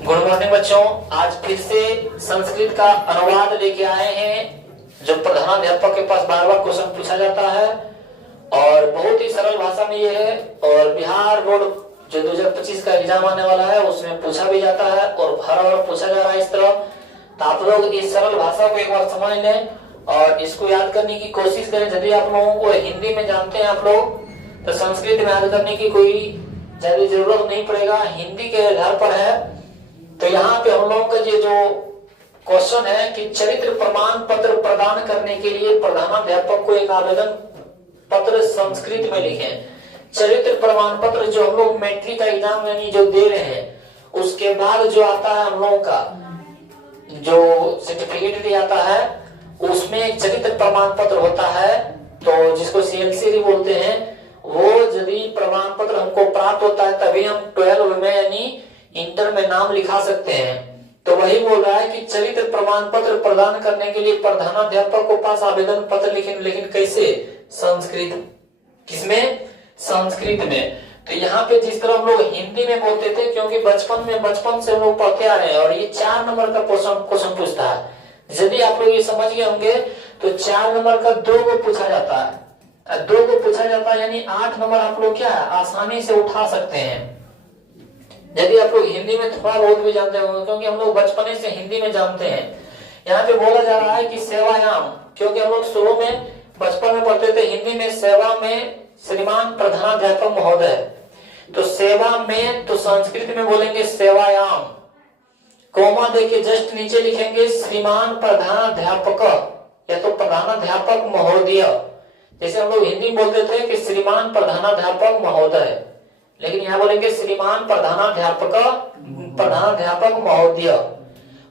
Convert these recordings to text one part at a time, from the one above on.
Good morning बच्चों। आज फिर से संस्कृत का अनुवाद लेके आए हैं जो प्रधानाध्यापक के पास बार बार क्वेश्चन पूछा जाता है और बहुत ही सरल भाषा में ये है। और बिहार बोर्ड जो 2025 का एग्जाम आने वाला है उसमें पूछा भी जाता है और हर बार पूछा जा रहा है इस तरह। तो आप लोग इस सरल भाषा को एक बार समझ लें और इसको याद करने की कोशिश करें। यदि आप लोगों को हिंदी में जानते हैं आप लोग तो संस्कृत में याद करने की कोई ज्यादा जरूरत नहीं पड़ेगा, हिंदी के आधार पर है। तो यहाँ पे हम लोगों का ये जो क्वेश्चन है कि चरित्र प्रमाण पत्र प्रदान करने के लिए प्रधानाध्यापक को एक आवेदन पत्र संस्कृत में लिखें। चरित्र प्रमाण पत्र जो हम लोग मैट्रिक का एग्जाम यानी जो दे रहे हैं उसके बाद जो आता है हम लोगों का जो सर्टिफिकेट दिया आता है उसमें एक चरित्र प्रमाण पत्र होता है तो जिसको CLC भी बोलते हैं। वो यदि प्रमाण पत्र हमको प्राप्त होता है तभी हम 12 में यानी इंटर में नाम लिखा सकते हैं। तो वही बोल रहा है कि चरित्र प्रमाण पत्र प्रदान करने के लिए प्रधानाध्यापक को पास आवेदन पत्र लिखें, लेकिन कैसे? संस्कृत। किसमें? संस्कृत में। तो यहाँ पे जिस तरह हम लोग हिंदी में बोलते थे क्योंकि बचपन से हम लोग पढ़ते आ रहे हैं और ये 4 नंबर का क्वेश्चन पूछता है। यदि आप लोग ये समझ गए होंगे तो 4 नंबर का 2 को पूछा जाता है, 2 को पूछा जाता है यानी 8 नंबर आप लोग क्या है आसानी से उठा सकते हैं। यदि आप लोग हिंदी में थोड़ा बहुत भी जानते होंगे क्योंकि हम लोग बचपने से हिंदी में जानते हैं। यहाँ पे बोला जा रहा है कि सेवायाम, क्योंकि हम लोग शुरू में बचपन में पढ़ते थे हिंदी में सेवा में श्रीमान प्रधानाध्यापक महोदय। तो सेवा में तो संस्कृत में बोलेंगे सेवायाम, कोमा देके जस्ट नीचे लिखेंगे श्रीमान प्रधानाध्यापक या तो प्रधानाध्यापक महोदय। जैसे हम लोग हिंदी बोलते थे कि श्रीमान प्रधानाध्यापक महोदय, लेकिन यहाँ बोलेंगे श्रीमान प्रधानाध्यापक महोदय।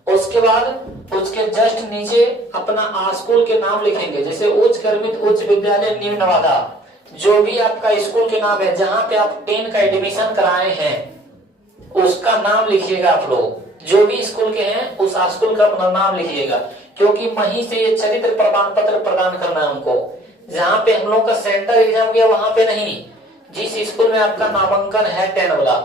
उसके बाद उसके जस्ट नीचे अपना स्कूल के नाम लिखेंगे। जैसे उच्च कर्मित उच्च विद्यालय न्यू नवादा, जो भी आपका स्कूल के नाम है जहाँ पे आप 10 का एडमिशन कराए हैं उसका नाम लिखिएगा। आप लोग जो भी स्कूल के हैं उस स्कूल का अपना नाम लिखिएगा क्योंकि वहीं से ये चरित्र प्रमाण पत्र प्रदान करना है हमको। जहाँ पे हम लोग का सेंटर एग्जाम गया वहां पे नहीं, जिस स्कूल में आपका नामांकन है 10 वाला।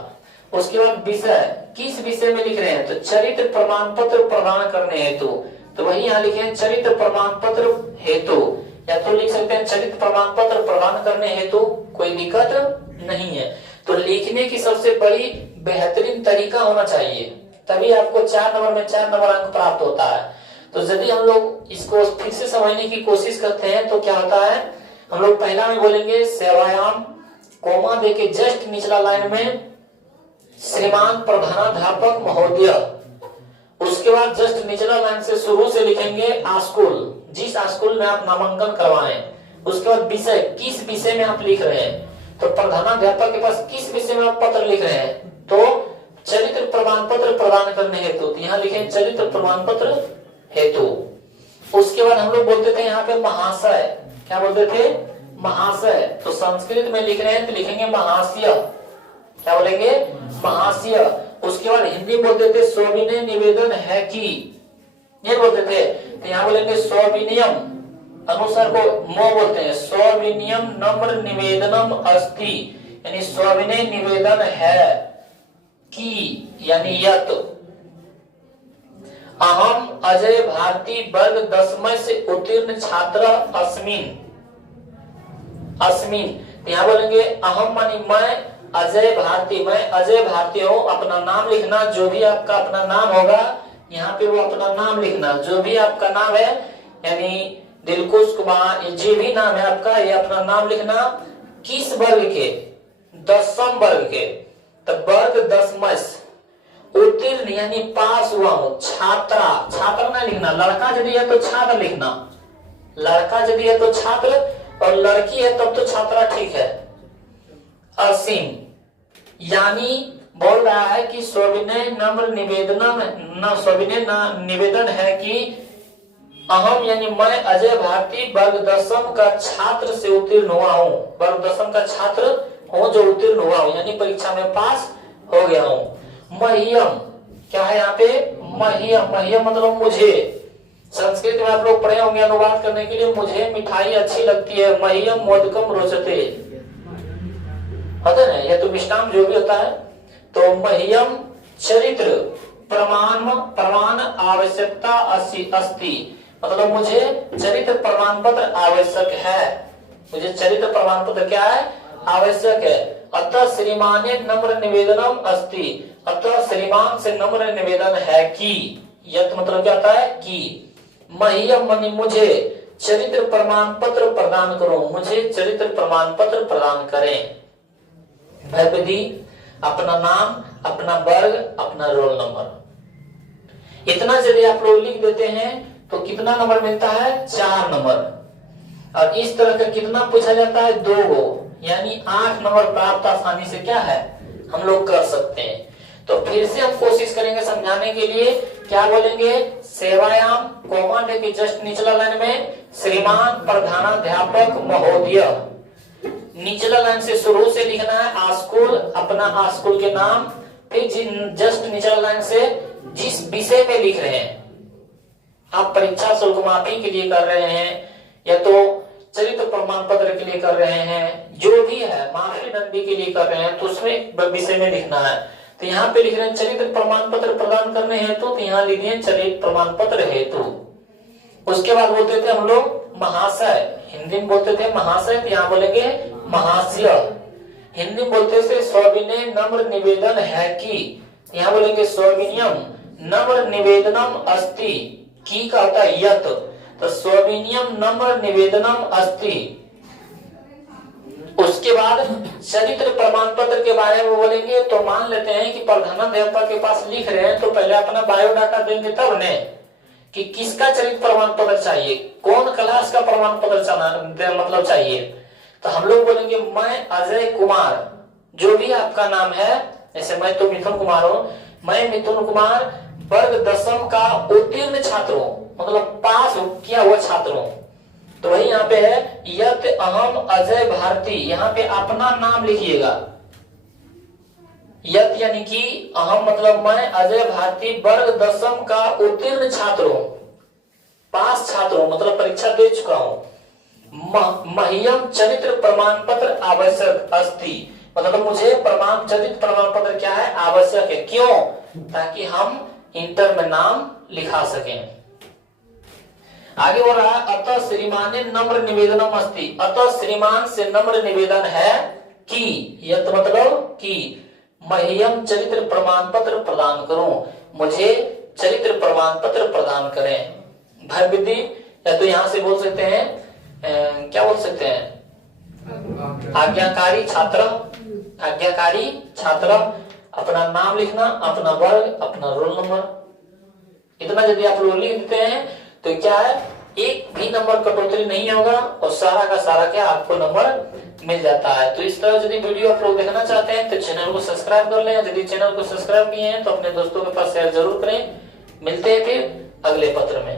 उसके बाद विषय, किस विषय में लिख रहे हैं तो चरित्र प्रमाण पत्र प्रदान करने हेतु, तो वही यहाँ लिखे चरित्र प्रमाण पत्र हेतु, या तो लिख सकते हैं चरित्र प्रमाण पत्र प्रदान करने हेतु, कोई दिक्कत नहीं है। तो लिखने की सबसे बड़ी बेहतरीन तरीका होना चाहिए, तभी आपको 4 नंबर में 4 नंबर अंक प्राप्त होता है। तो यदि हम लोग इसको फिर से समझने की कोशिश करते हैं तो क्या होता है, हम लोग पहला में बोलेंगे सेवायाम, कोमा देके जस्ट निचला लाइन में श्रीमान प्रधानाध्यापक महोदय। उसके बाद जस्ट निचला लाइन से शुरू से लिखेंगे स्कूल, जिस स्कूल में आप नामांकन करवाएं। उसके बाद विषय, किस विषय में आप लिख रहे हैं तो प्रधानाध्यापक के पास किस विषय में आप पत्र लिख रहे हैं तो चरित्र प्रमाण पत्र प्रदान करने हेतु, तो यहाँ लिखें चरित्र प्रमाण पत्र हेतु। उसके बाद हम लोग बोलते थे यहाँ पे महाशय, क्या बोलते थे? महाशय। तो संस्कृत में लिख रहे हैं तो लिखेंगे महाशय, क्या बोलेंगे? महाशय। उसके बाद हिंदी बोलते थे सविनय निवेदन है कि, ये बोलते थे तो यहाँ बोलेंगे सविनयम, अनुसार को मो बोलते हैं, सविनयम नम्र निवेदनम अस्ति, यानी सविनय निवेदन है कि यानी यत। अहम अजय भारती वर्ग 10 से उत्तीर्ण छात्र अस्मिन, यहाँ बोलेंगे अहम मानी मैं, अजय भारती मैं अजय भारती हूँ। अपना नाम लिखना, जो भी आपका अपना नाम होगा यहाँ पे वो अपना नाम लिखना, जो भी आपका नाम है यानी दिलकुश कुमार जो भी नाम है आपका ये अपना नाम लिखना। किस वर्ग के? 10वीं वर्ग के। तो वर्ग 10 उत्तीर्ण यानी पास हुआ हूँ। छात्रा, छात्र ना लिखना, लड़का यदि है तो छात्र लिखना, लड़का यदि है तो छात्र और लड़की है तब तो छात्रा, ठीक है। असीम यानी बोल रहा है कि सविनय नम्र निवेदनम न सविनय निवेदन है कि अहम यानी मैं अजय भारती वर्ग 10 का छात्र से उत्तीर्ण हुआ हूँ, वर्ग 10 का छात्र हूँ जो उत्तीर्ण हुआ हूँ यानी परीक्षा में पास हो गया हूँ। मह्यम, क्या है यहाँ पे? मह्यम, मह्यम मतलब मुझे। संस्कृत में आप लोग पढ़े होंगे अनुवाद करने के लिए, मुझे मिठाई अच्छी लगती है, मह्यम मोदकम रोचते, होता है ना, या तो मिष्टान जो भी होता है। तो मह्यम चरित्र प्रमाण आवश्यकता अस्ति, मतलब मुझे चरित्र प्रमाण पत्र आवश्यक है। मुझे चरित्र प्रमाण पत्र क्या है? आवश्यक है। अतः श्रीमाने नम्र निवेदनम अस्ति, अतः श्रीमान से नम्र निवेदन है कि, यत मतलब क्या होता है? कि मह्यम मनी मुझे चरित्र प्रमाण पत्र प्रदान करो, मुझे चरित्र प्रमाण पत्र प्रदान करें। भयविधि, अपना नाम, अपना वर्ग, अपना रोल नंबर। इतना यदि आप लोग लिख देते हैं तो कितना नंबर मिलता है? 4 नंबर। और इस तरह का कितना पूछा जाता है? 2 गो, यानी 8 नंबर प्राप्त आसानी से क्या है? हम लोग कर सकते हैं। तो फिर से हम कोशिश करेंगे समझाने के लिए। क्या बोलेंगे? सेवायाम, कोमा देके जस्ट निचला लाइन में श्रीमान प्रधानाध्यापक महोदय, निचला लाइन से शुरू से लिखना है स्कूल, अपना स्कूल के नाम, फिर जस्ट निचला लाइन से जिस विषय में लिख रहे हैं, आप परीक्षा शुल्क माफी के लिए कर रहे हैं या तो चरित्र प्रमाण पत्र के लिए कर रहे हैं, जो भी है माफी दंडी के लिए कर रहे हैं, तो उसमें विषय में लिखना है। तो यहाँ पे लिख रहे हैं चरित्र प्रमाण पत्र प्रदान करने हेतु, तो यहाँ लिखिए चरित्र प्रमाण पत्र हेतु। उसके बाद बोलते थे हम लोग महाशय, हिंदी में बोलते थे महाशय, तो यहाँ बोलेंगे महाशय। हिंदी में बोलते थे सविनय नम्र निवेदन है कि, यहाँ बोलेंगे सविनियम नम्र निवेदनम अस्ति, की कहता है यत, तो सविनियम नम्र निवेदनम अस्ति। उसके बाद चरित्र प्रमाण पत्र के बारे में बोलेंगे। तो मान लेते हैं कि प्रधानाध्यापक के पास लिख रहे हैं, तो पहले अपना बायोडाटा देंगे तब ने कि किसका चरित्र प्रमाण पत्र चाहिए, कौन क्लास का प्रमाण पत्र मतलब चाहिए। तो हम लोग बोलेंगे मैं अजय कुमार, जो भी आपका नाम है, जैसे मैं तो मिथुन कुमार हूँ, मैं मिथुन कुमार वर्ग 10वीं का उत्तीर्ण छात्र हूँ, मतलब पास किया हुआ छात्र हूँ। तो वही यहाँ पे है यत अहम अजय भारती, यहाँ पे अपना नाम लिखिएगा। यत यानी कि अहम मतलब मैं अजय भारती वर्ग 10वीं का उत्तीर्ण छात्र हूँ, पास छात्र हूँ, मतलब परीक्षा दे चुका हूँ। मह्यम चरित्र प्रमाण पत्र आवश्यक अस्ति, मतलब मुझे चरित्र प्रमाण पत्र क्या है? आवश्यक है। क्यों? ताकि हम इंटर में नाम लिखा सकें। आगे बोल रहा है अतः श्रीमाने नम्र निवेदनम अस्ति, अतः श्रीमान से नम्र निवेदन है कि, यत मतलब कि मह्यम चरित्र प्रमाण पत्र प्रदान करूं, मुझे चरित्र प्रमाण पत्र प्रदान करें। भयविधि, या तो यहाँ से बोल सकते हैं क्या बोल सकते हैं? आज्ञाकारी छात्र, आज्ञाकारी छात्र, अपना नाम लिखना, अपना वर्ग, अपना रोल नंबर। इतना यदि आप लोग लिख देते हैं तो क्या है? एक भी नंबर कटौती नहीं होगा और सारा का सारा क्या आपको नंबर मिल जाता है। तो इस तरह यदि वीडियो आप लोग देखना चाहते हैं तो चैनल को सब्सक्राइब कर लें। यदि चैनल को सब्सक्राइब किए हैं तो अपने दोस्तों के पास शेयर जरूर करें। मिलते हैं फिर अगले पत्र में।